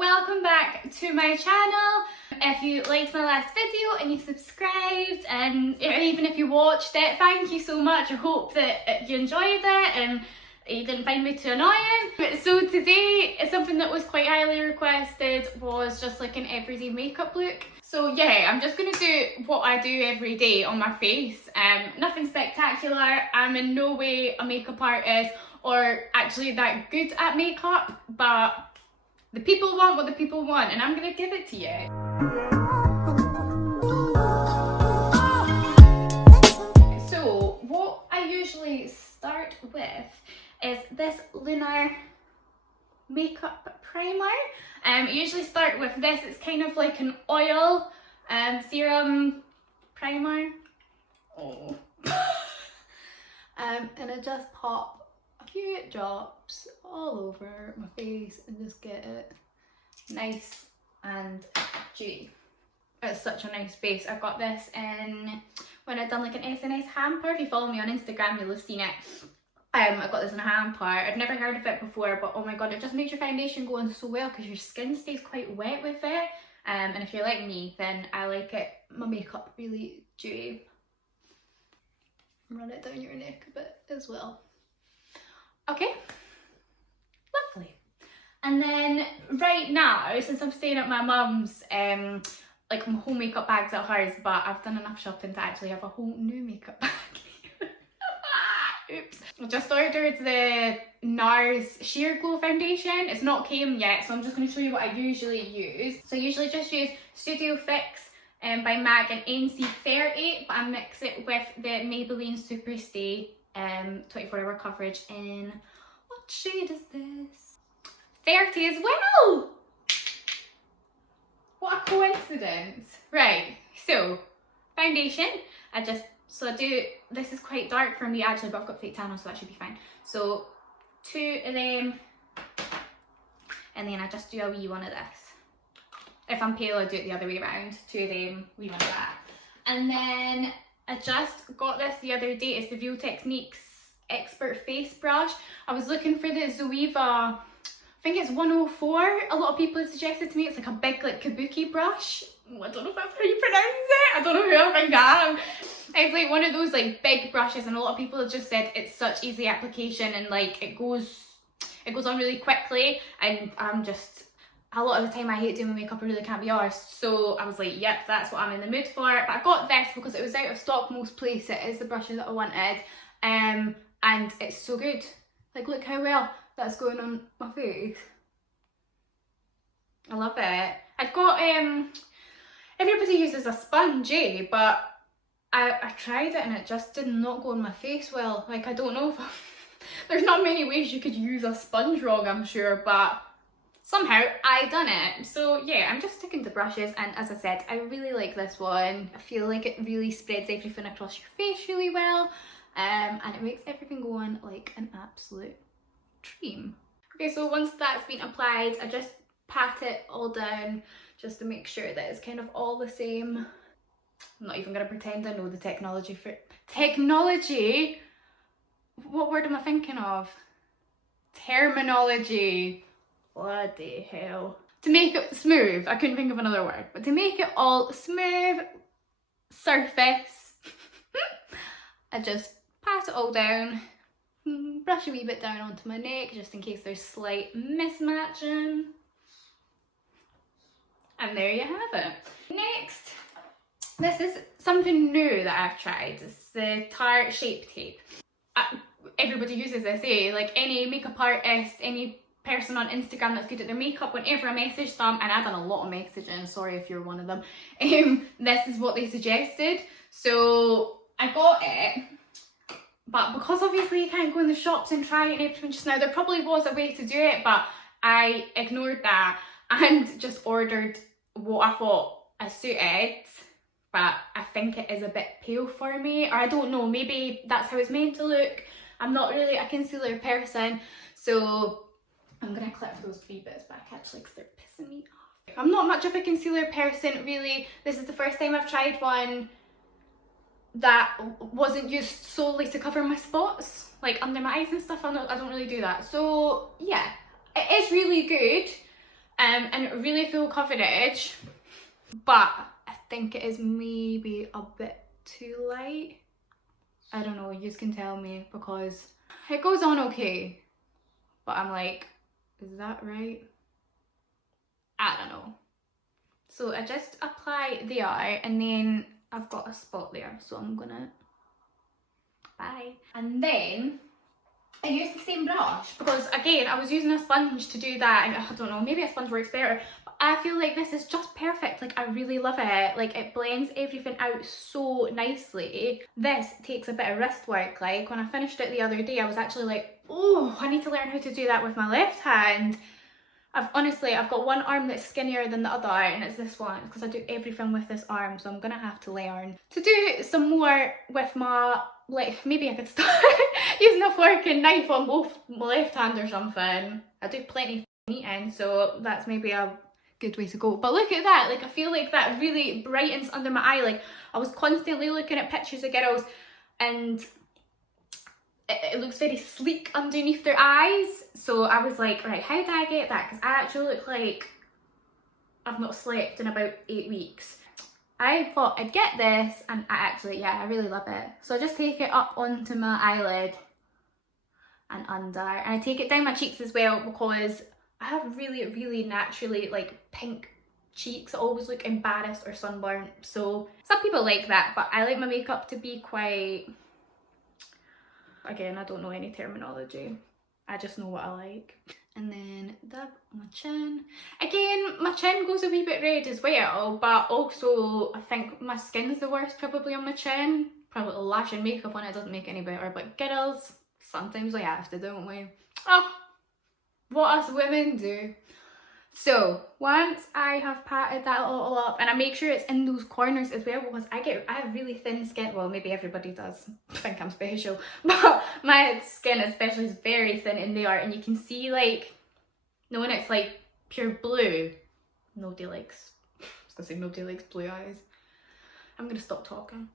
welcome back to my channel. If you liked my last video and you subscribed, and even if you watched it, thank you so much. I hope that you enjoyed it and you didn't find me too annoying. So today, something that was quite highly requested was just like an everyday makeup look. So yeah, I'm just going to do what I do every day on my face. Nothing spectacular. I'm in no way a makeup artist or actually that good at makeup, but the people want what the people want and I'm going to give it to you. So what I usually start with is this Lunar makeup primer. I usually start with this. It's kind of like an oil serum primer. Oh. And I just pop a few drops all over my face and just get it nice and dewy. It's such a nice base. I got this in when I'd done like an SNS hamper. If you follow me on Instagram, you'll have seen it. I got this in a hamper. I'd never heard of it before, but oh my god, it just makes your foundation go on so well because your skin stays quite wet with it. And if you're like me, then I like it, my makeup really dewy. Run it down your neck a bit as well. Okay, lovely. And then right now, since I'm staying at my mum's, like my whole makeup bag's at hers, but I've done enough shopping to actually have a whole new makeup bag. Oops. I just ordered the NARS Sheer Glow foundation. It's not came yet, so I'm just going to show you what I usually use. So I usually just use Studio Fix by MAC and NC30, but I mix it with the Maybelline Super Stay 24-hour coverage in, what shade is this? 30 as well! What a coincidence. Right, so foundation, I do, this is quite dark for me actually, but I've got fake tan on, so that should be fine. So 2 of them, and then I just do a wee one of this. If I'm pale, I do it the other way around. 2 of them, wee one of that. And then I just got this the other day. It's the Real Techniques Expert Face Brush. I was looking for the Zoeva, I think it's 104. A lot of people have suggested to me. It's like a big like kabuki brush. I don't know if that's how you pronounce it. I don't know who I think I am. It's like one of those like big brushes, and a lot of people have just said it's such easy application and like it goes on really quickly, and I'm just, a lot of the time I hate doing my makeup, I really can't be arsed. So I was like, yep, that's what I'm in the mood for. But I got this because it was out of stock most places. It is the brush that I wanted, and it's so good. Like, look how well that's going on my face. I love it. I've got everybody uses a sponge, but I tried it and it just did not go on my face well. Like, I don't know if there's not many ways you could use a sponge wrong, I'm sure, but somehow I done it. So yeah, I'm just sticking to brushes, and as I said, I really like this one. I feel like it really spreads everything across your face really well, and it makes everything go on like an absolute dream. Okay, so once that's been applied, I just pat it all down just to make sure that it's kind of all the same. I'm not even going to pretend I know the technology for technology. What word am I thinking of? Terminology. What the hell? To make it smooth, I couldn't think of another word, but to make it all smooth surface, I just pat it all down, brush a wee bit down onto my neck just in case there's slight mismatching. And there you have it. Next, this is something new that I've tried. It's the Tarte Shape Tape. Everybody uses this, eh? Like any makeup artist, any person on Instagram that's good at their makeup, whenever I message them, and I've done a lot of messaging, sorry if you're one of them, this is what they suggested. So I got it, but because obviously you can't go in the shops and try it and everything just now, there probably was a way to do it, but I ignored that and just ordered what I thought I suited. But I think it is a bit pale for me, or I don't know, maybe that's how it's meant to look. I'm not really a concealer person, so I'm gonna clip those wee bits back actually because they're pissing me off. I'm not much of a concealer person really. This is the first time I've tried one that wasn't used solely to cover my spots, like under my eyes and stuff. I don't really do that. So yeah, it is really good. and really full coverage, but I think it is maybe a bit too light. I don't know, you can tell me, because it goes on okay, but I'm like, is that right? I don't know. So I just apply there, and then I've got a spot there, so I'm gonna, bye. And then I use the same brush, because again, I was using a sponge to do that, and I don't know, maybe a sponge works better, but I feel like this is just perfect. Like, I really love it. Like, it blends everything out so nicely. This takes a bit of wrist work. Like, when I finished it the other day, I was actually like, oh, I need to learn how to do that with my left hand. I've got one arm that's skinnier than the other, and it's this one, because I do everything with this arm, so I'm gonna have to learn to do some more with my, like, maybe I could start using a fork and knife on both my left hand or something. I do plenty of eating, so that's maybe a good way to go. But look at that, like, I feel like that really brightens under my eye. Like, I was constantly looking at pictures of girls, and it looks very sleek underneath their eyes, so I was like, right, how do I get that? Because I actually look like I've not slept in about 8 weeks. I thought I'd get this, and I really love it. So I just take it up onto my eyelid and under, and I take it down my cheeks as well, because I have really, really naturally like pink cheeks. I always look embarrassed or sunburnt, so some people like that, but I like my makeup to be quite, again, I don't know any terminology, I just know what I like. And then dab on my chin. Again, my chin goes a wee bit red as well, but also I think my skin's the worst probably on my chin. Probably lashing makeup on it doesn't make it any better, but girls, sometimes we have to, don't we? Oh, what us women do. So once I have patted that all up, and I make sure it's in those corners as well, because I have really thin skin. Well, maybe everybody does think I'm special, but my skin especially is very thin in there, and you can see, like, when it's like pure blue, nobody likes, I was gonna say nobody likes blue eyes. I'm gonna stop talking.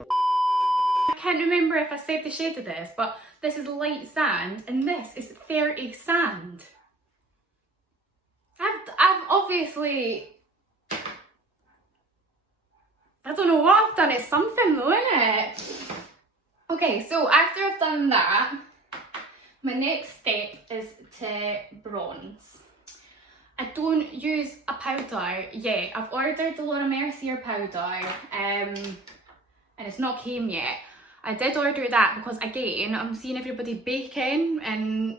I can't remember if I said the shade of this, but this is light sand, and this is 30 sand. I've obviously, I don't know what I've done, it's something though, isn't it? Okay, so after I've done that, my next step is to bronze. I don't use a powder yet. I've ordered the Laura Mercier powder, and it's not came yet. I did order that because, again, I'm seeing everybody baking and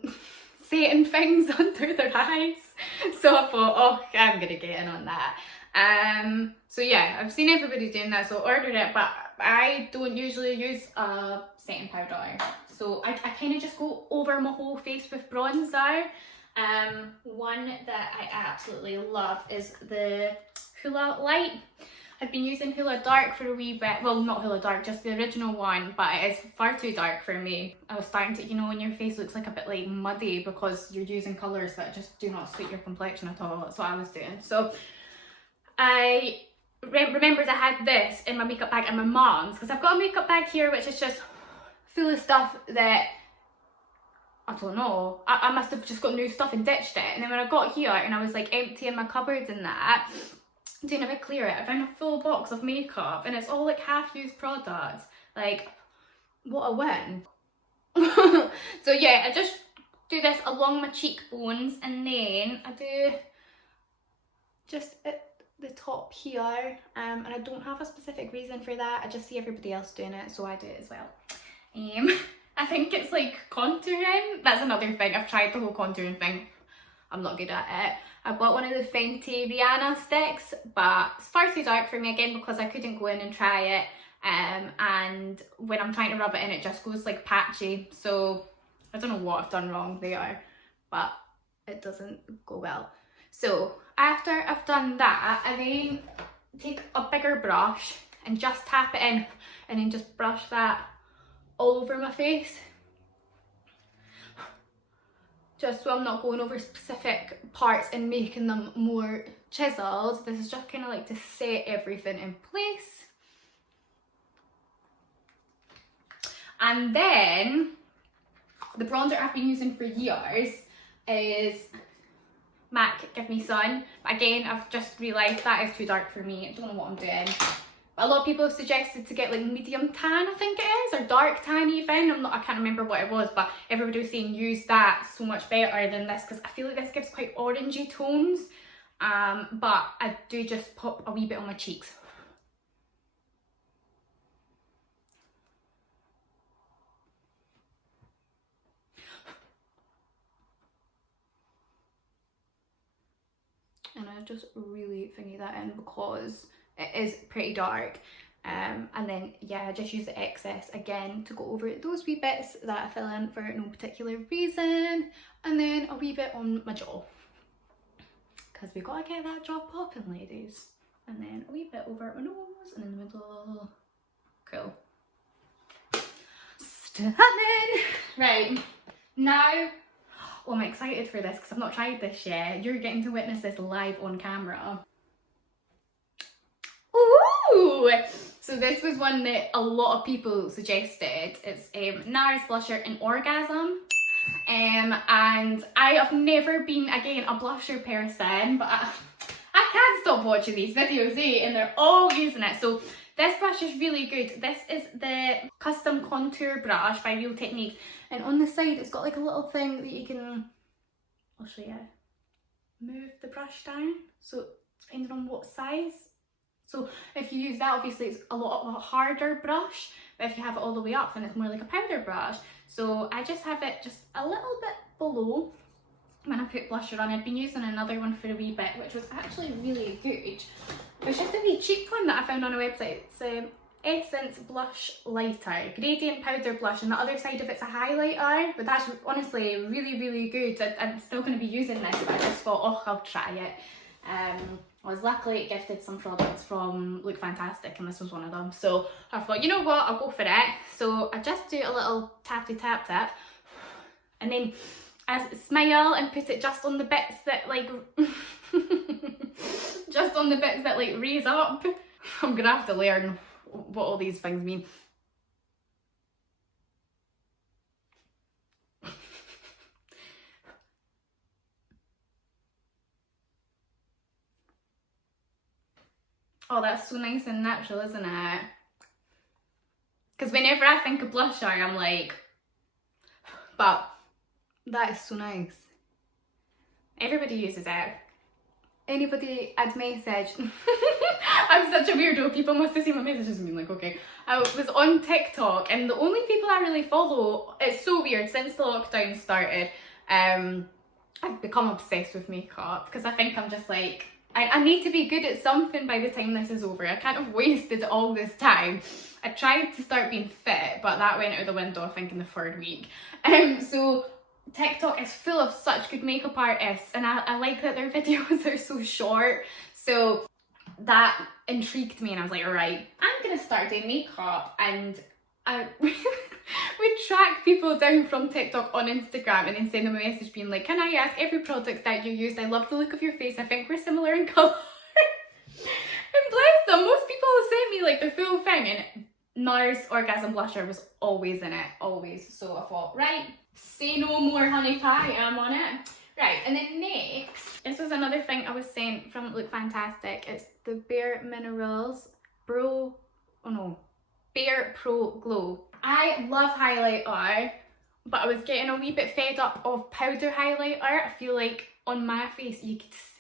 setting things under their eyes, so I thought, oh, I'm gonna get in on that. So yeah, I've seen everybody doing that, so I ordered it, but I don't usually use a setting powder, so I kind of just go over my whole face with bronzer. One that I absolutely love is the Hoola Light. I've been using Hoola Dark for a wee bit. Well, not Hoola Dark, just the original one, but it is far too dark for me. I was starting to, you know, when your face looks like a bit like muddy because you're using colours that just do not suit your complexion at all. That's what I was doing. So I remembered I had this in my makeup bag and my mum's, because I've got a makeup bag here which is just full of stuff that, I don't know, I must have just got new stuff and ditched it. And then when I got here and I was like emptying my cupboards and that, doing a bit clear it, I found a full box of makeup, and it's all like half-used products. Like, what a win. So yeah, I just do this along my cheekbones, and then I do just at the top here, and I don't have a specific reason for that. I just see everybody else doing it, so I do it as well. I think it's like contouring. That's another thing. I've tried the whole contouring thing. I'm not good at it. I bought one of the Fenty Rihanna sticks, but it's far too dark for me, again, because I couldn't go in and try it. And when I'm trying to rub it in, it just goes like patchy. So I don't know what I've done wrong there, but it doesn't go well. So after I've done that, I then take a bigger brush and just tap it in, and then just brush that all over my face. Just so I'm not going over specific parts and making them more chiseled. This is just kind of like to set everything in place. And then the bronzer I've been using for years is MAC Give Me Sun. But again, I've just realised that is too dark for me. I don't know what I'm doing. A lot of people have suggested to get like medium tan, I think it is, or dark tan even. I can't remember what it was, but everybody was saying use that so much better than this, because I feel like this gives quite orangey tones. But I do just pop a wee bit on my cheeks. And I just really thingy that in because it is pretty dark. And then yeah, I just use the excess again to go over those wee bits that I fill in for no particular reason, and then a wee bit on my jaw, because we gotta get that jaw popping, ladies. And then a wee bit over my nose and in the middle. Cool. Stunning. Right, now, oh, I'm excited for this because I've not tried this yet. You're getting to witness this live on camera. Ooh! So this was one that a lot of people suggested. It's NARS Blusher in Orgasm. And I have never been, again, a blusher person, but I can't stop watching these videos, and they're all using it. So this brush is really good. This is the Custom Contour Brush by Real Techniques. And on the side, it's got like a little thing that you can, I'll show you, move the brush down. So depending on what size. So if you use that, obviously it's a lot of a harder brush, but if you have it all the way up, then it's more like a powder brush. So I just have it just a little bit below when I put blusher on. I've been using another one for a wee bit, which was actually really good. It was just a wee cheap one that I found on a website. It's Essence Blush Lighter, Gradient Powder Blush, and the other side of it's a highlighter, but that's honestly really, really good. I'm still going to be using this, but I just thought, oh, I'll try it. I was luckily gifted some products from Look Fantastic, and this was one of them. So I thought, you know what, I'll go for it. So I just do a little tappy tap tap, and then I smile and put it just on the bits that like, just on the bits that like raise up. I'm gonna have to learn what all these things mean. Oh, that's so nice and natural, isn't it? Because whenever I think of blusher, I'm like, but that is so nice. Everybody uses it. Anybody I'd message. I'm such a weirdo. People must have seen my messages and been like, okay. I was on TikTok, and the only people I really follow, it's so weird, since the lockdown started, I've become obsessed with makeup, because I think I'm just like, I need to be good at something by the time this is over. I can't have wasted all this time. I tried to start being fit, but that went out the window, I think, in the third week. So TikTok is full of such good makeup artists, and I like that their videos are so short. So that intrigued me, and I was like, all right, I'm gonna start doing makeup. And I would track people down from TikTok on Instagram and then send them a message being like, can I ask every product that you used? I love the look of your face. I think we're similar in colour. And bless them, most people have sent me like the full thing, and NARS Orgasm Blusher was always in it, always. So I thought, right, say no more, honey pie, I'm on it. Right, and then next, this was another thing I was sent from Look Fantastic. It's the Bare Minerals Bare Pro Glow. I love highlighter, but I was getting a wee bit fed up of powder highlighter. I feel like on my face,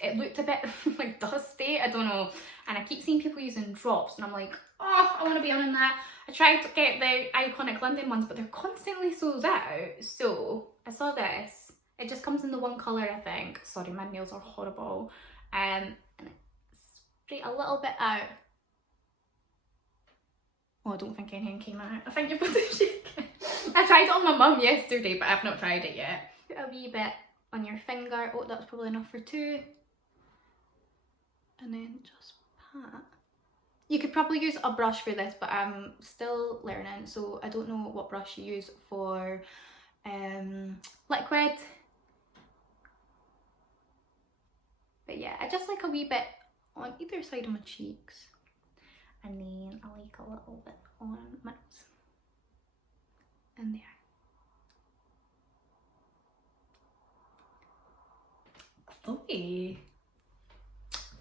it looked a bit like dusty, I don't know. And I keep seeing people using drops, and I'm like, oh, I want to be on that. I tried to get the Iconic London ones, but they're constantly sold out. So I saw this. It just comes in the one colour, I think. Sorry, my nails are horrible. And it's spray a little bit out. Oh, I don't think anything came out. I think you've got to shake it. I tried it on my mum yesterday, but I've not tried it yet. Put a wee bit on your finger. Oh, that's probably enough for two. And then just pat. You could probably use a brush for this, but I'm still learning, so I don't know what brush you use for liquid. But yeah, I just like a wee bit on either side of my cheeks. And then I like a little bit on my nose. And there. Okay.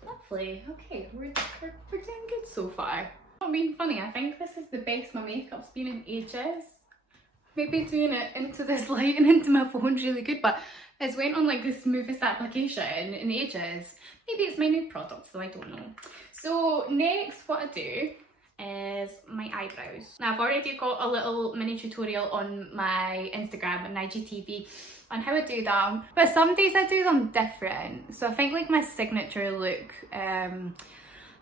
Lovely. Okay, we're doing good so far. Not being funny, I think this is the best my makeup's been in ages. Maybe doing it into this light and into my phone's really good, but it's went on like the smoothest application in ages. Maybe it's my new product, so I don't know. So next what I do is my eyebrows. Now I've already got a little mini tutorial on my Instagram and IGTV on how I do them, but some days I do them different. So I think like my signature look,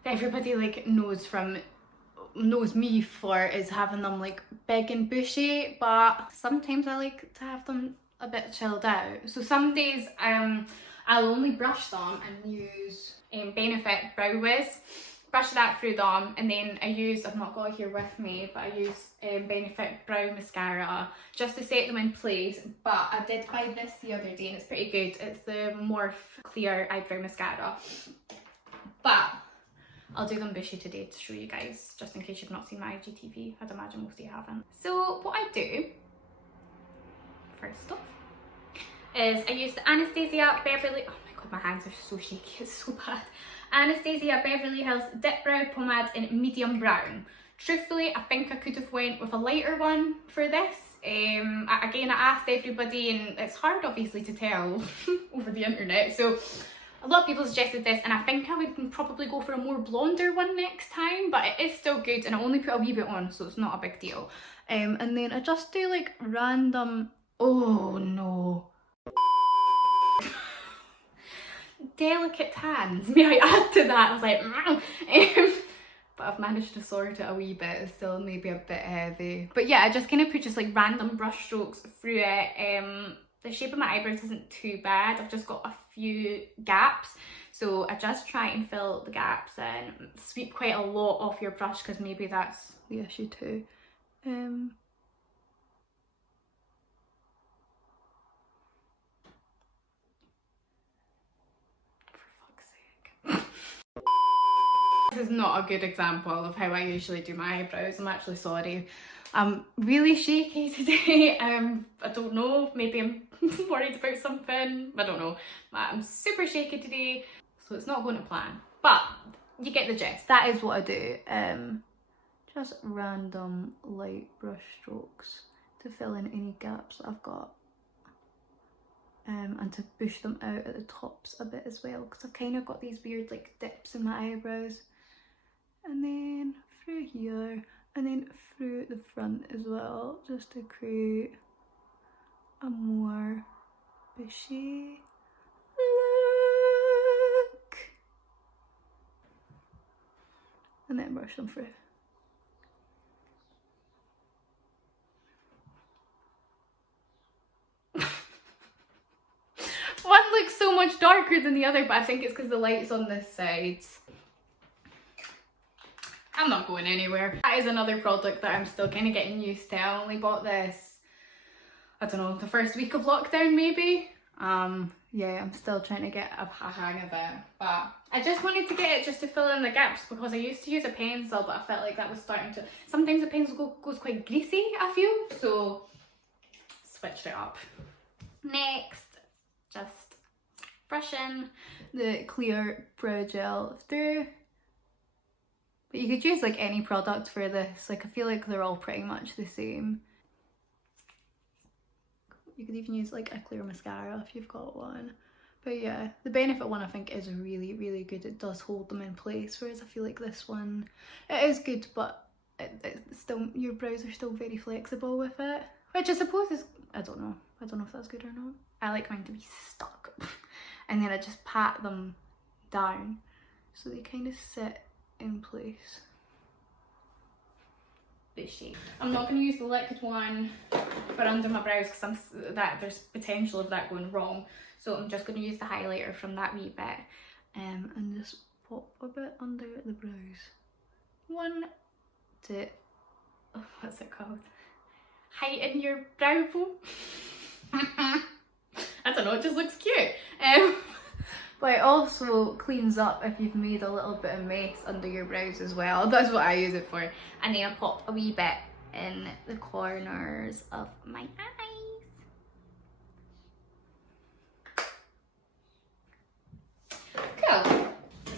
everybody like knows me for is having them like big and bushy, but sometimes I like to have them a bit chilled out. So some days I'll only brush them and use Benefit Brow Wiz, brush that through them, and then I use, I've not got it here with me, but I use Benefit Brow Mascara just to set them in place. But I did buy this the other day and it's pretty good. It's the Morph Clear Eyebrow Mascara, but I'll do them bushy today to show you guys, just in case you've not seen my IGTV. I'd imagine most of you haven't. So what I do, first off, is I use the Anastasia Beverly, oh my god, my hands are so shaky, it's so bad. Anastasia Beverly Hills Dip Brow Pomade in medium brown. Truthfully, I think I could have went with a lighter one for this. Again, I asked everybody and it's hard obviously to tell over the internet, so a lot of people suggested this, and I think I would probably go for a more blonder one next time, but it is still good, and I only put a wee bit on, so it's not a big deal. And then I just do like random, oh no, delicate hands, may I add to that? I was like, but I've managed to sort it a wee bit. It's still maybe a bit heavy, but yeah, I just kind of put just like random brush strokes through it. The shape of my eyebrows isn't too bad. I've just got a few gaps, so I just try and fill the gaps and sweep quite a lot off your brush, because maybe that's the issue too. For fuck's sake. This is not a good example of how I usually do my eyebrows. I'm actually sorry. I'm really shaky today. I don't know, maybe I'm worried about something, I don't know. I'm super shaky today, so it's not going to plan. But you get the gist. That is what I do. Just random light brush strokes to fill in any gaps that I've got. And to push them out at the tops a bit as well, because I've kind of got these weird like dips in my eyebrows. And then through here, and then through the front as well, just to create a more bushy look. And then brush them through. One looks so much darker than the other, but I think it's because the light's on this side. I'm not going anywhere. That is another product that I'm still kind of getting used to. I only bought this, I don't know, the first week of lockdown maybe. Yeah, I'm still trying to get a hang of it, but I just wanted to get it just to fill in the gaps, because I used to use a pencil, but I felt like that was starting to, sometimes a pencil goes quite greasy, I feel, so switched it up. Next, just brush in the clear brow gel through. But you could use like any product for this, like I feel like they're all pretty much the same. You could even use like a clear mascara if you've got one. But yeah, the Benefit one I think is really, really good. It does hold them in place, whereas I feel like this one, it is good, but it's still, your brows are still very flexible with it. Which I suppose is, I don't know if that's good or not. I like mine to be stuck. And then I just pat them down so they kind of sit in place. Bushy. I'm not going to use the liquid one for under my brows because there's potential of that going wrong. So I'm just going to use the highlighter from that wee bit and just pop a bit under the brows. One to, oh, what's it called? Heighten your brow bone. I don't know, it just looks cute. But it also cleans up if you've made a little bit of mess under your brows as well. That's what I use it for. And then I pop a wee bit in the corners of my eyes.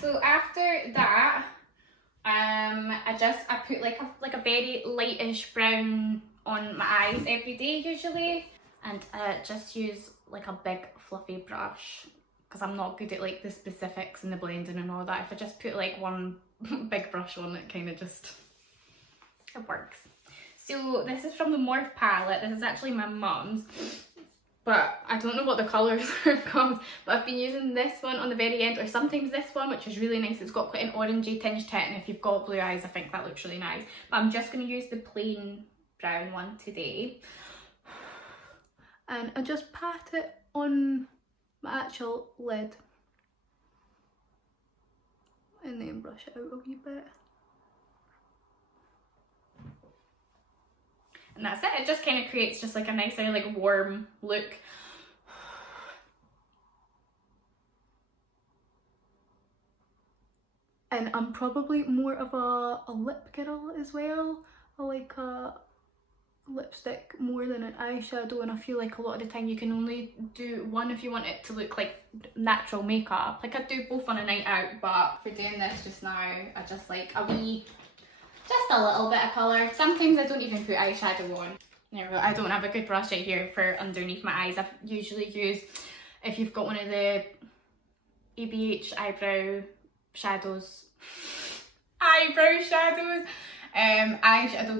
So after that, I put like a very lightish brown on my eyes every day usually, and I just use like a big fluffy brush because I'm not good at like the specifics and the blending and all that. If I just put like one big brush on, it kind of just, it works. So this is from the Morph palette. This is actually my mum's, but I don't know what the colours are called, but I've been using this one on the very end, or sometimes this one, which is really nice. It's got quite an orangey tinge to it, and if you've got blue eyes, I think that looks really nice. But I'm just going to use the plain brown one today. And I just pat it on my actual lid. And then brush it out a wee bit. And that's it. It just kind of creates just like a nicer, like warm look. And I'm probably more of a lip girl as well. I like a lipstick more than an eyeshadow, and I feel like a lot of the time you can only do one if you want it to look like natural makeup. Like I do both on a night out, but for doing this just now, I just like a wee, just a little bit of colour. Sometimes I don't even put eyeshadow on. There we go. I don't have a good brush right here for underneath my eyes. I usually use, if you've got one of the ABH eyebrow shadows, eyeshadow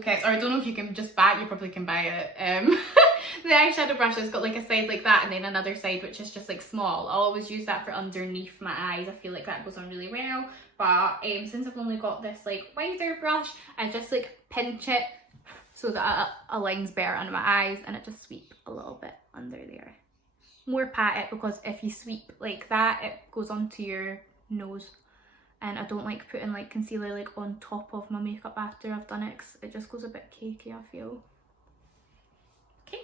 kits, or I don't know if you can just buy it, you probably can buy it. The eyeshadow brush has got like a side like that and then another side which is just like small. I'll always use that for underneath my eyes. I feel like that goes on really well, but since I've only got this like wider brush, I just like pinch it so that it aligns better under my eyes, and it just sweep a little bit under there. More pat it, because if you sweep like that, it goes onto your nose. And I don't like putting like concealer like on top of my makeup after I've done it, 'cause it just goes a bit cakey, I feel. Okay.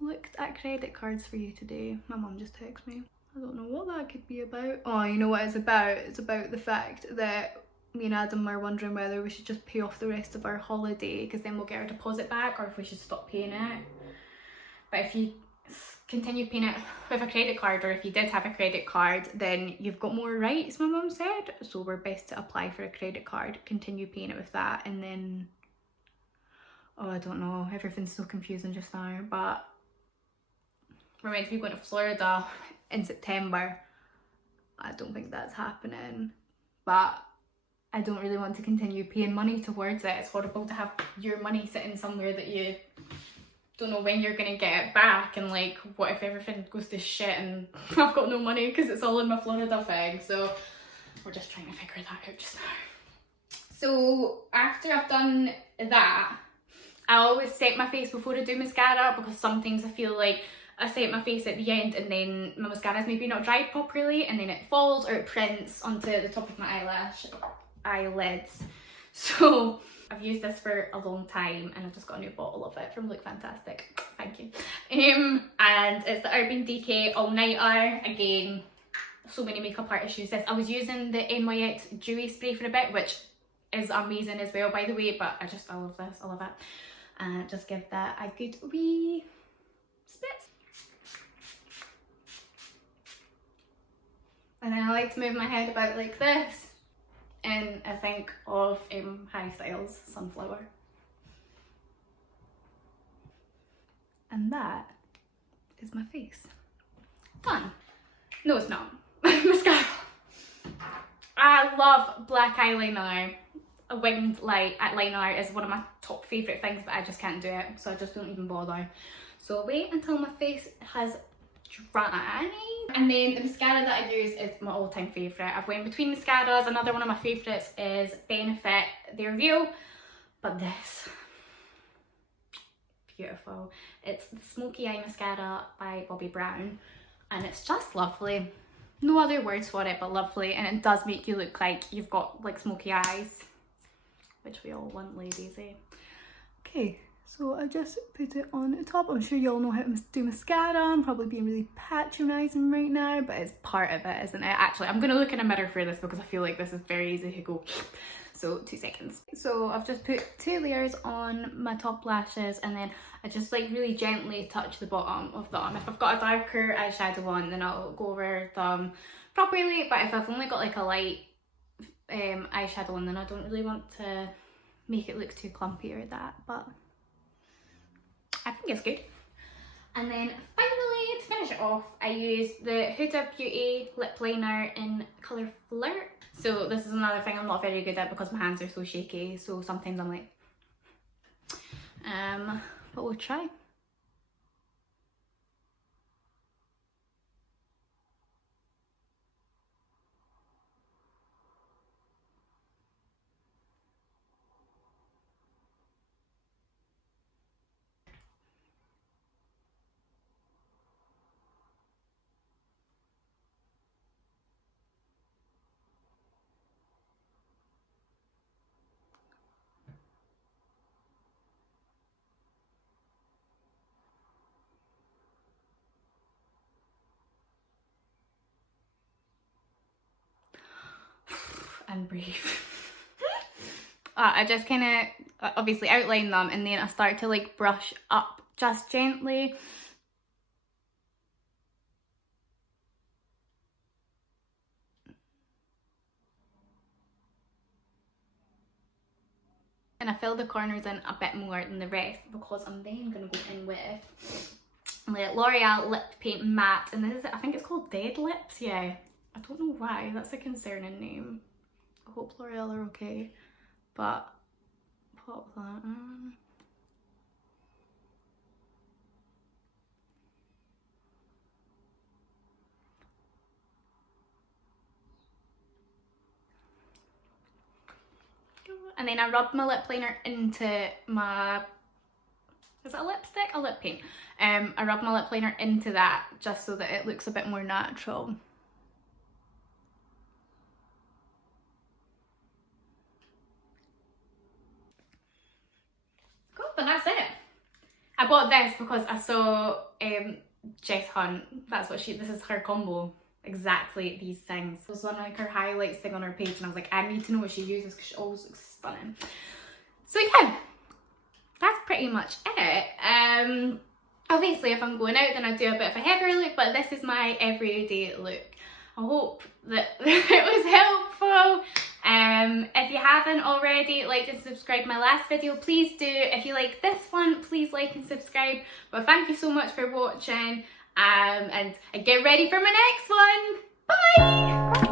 Looked at credit cards for you today. My mum just texted me. I don't know what that could be about. Oh, you know what it's about? It's about the fact that me and Adam are wondering whether we should just pay off the rest of our holiday, because then we'll get our deposit back, or if we should stop paying it. But if you continue paying it with a credit card, or if you did have a credit card, then you've got more rights, my mum said. So we're best to apply for a credit card, continue paying it with that, and then, oh, I don't know, everything's so confusing just now, but we're meant to be going to Florida in September. I don't think that's happening, but I don't really want to continue paying money towards it. It's horrible to have your money sitting somewhere that you don't know when you're gonna get it back, and like, what if everything goes to shit and I've got no money because it's all in my Florida thing. So we're just trying to figure that out just now. So after I've done that, I always set my face before I do mascara, because sometimes I feel like I set my face at the end and then my mascara's maybe not dried properly, and then it falls or it prints onto the top of my eyelids. So I've used this for a long time, and I've just got a new bottle of it from Look Fantastic. Thank you. And it's the Urban Decay All Nighter. Again, so many makeup artists use this. I was using the NYX Dewy Spray for a bit, which is amazing as well, by the way, but I love this. I love it. And just give that a good wee spritz. And then I like to move my head about like this, and I think of Harry Styles' Sunflower. And that is my face. Done. No, it's not. Mascara. I love black eyeliner. A winged eyeliner is one of my top favourite things, but I just can't do it, so I just don't even bother. So wait until my face has dry. And then the mascara that I use is my all-time favourite. I've went between mascaras. Another one of my favourites is Benefit Their Real, but this, beautiful. It's the Smoky Eye Mascara by Bobbi Brown, and it's just lovely. No other words for it but lovely, and it does make you look like you've got like smoky eyes, which we all want, ladies, eh? Okay. So I just put it on the top. I'm sure you all know how to do mascara. I'm probably being really patronising right now, but it's part of it, isn't it? Actually, I'm going to look in a mirror for this because I feel like this is very easy to go. So 2 seconds. So I've just put 2 layers on my top lashes, and then I just like really gently touch the bottom of them. If I've got a darker eyeshadow on, then I'll go over them properly, but if I've only got like a light eyeshadow on, then I don't really want to make it look too clumpy or that, but I think it's good. And then finally, to finish it off, I use the Huda Beauty lip liner in colour Flirt. So this is another thing I'm not very good at because my hands are so shaky, so sometimes I'm like, but we'll try. And breathe. I just kind of obviously outline them, and then I start to like brush up just gently. And I fill the corners in a bit more than the rest because I'm then going to go in with the L'Oreal Lip Paint Matte, and this is, I think it's called Dead Lips, yeah. I don't know why, that's a concerning name. I hope L'Oreal are okay, but pop that on. And then I rub my lip liner into my, is it a lipstick? A lip paint. I rub my lip liner into that just so that it looks a bit more natural. Cool, but that's it. I bought this because I saw Jess Hunt, that's what this is her combo. Exactly these things. It was on like her highlights thing on her page, and I was like, I need to know what she uses because she always looks stunning. So yeah, that's pretty much it. Obviously if I'm going out then I do a bit of a heavier look, but this is my everyday look. I hope that it was helpful. If you haven't already liked and subscribed my last video, please do. If you like this one, please like and subscribe. But thank you so much for watching, and get ready for my next one. Bye!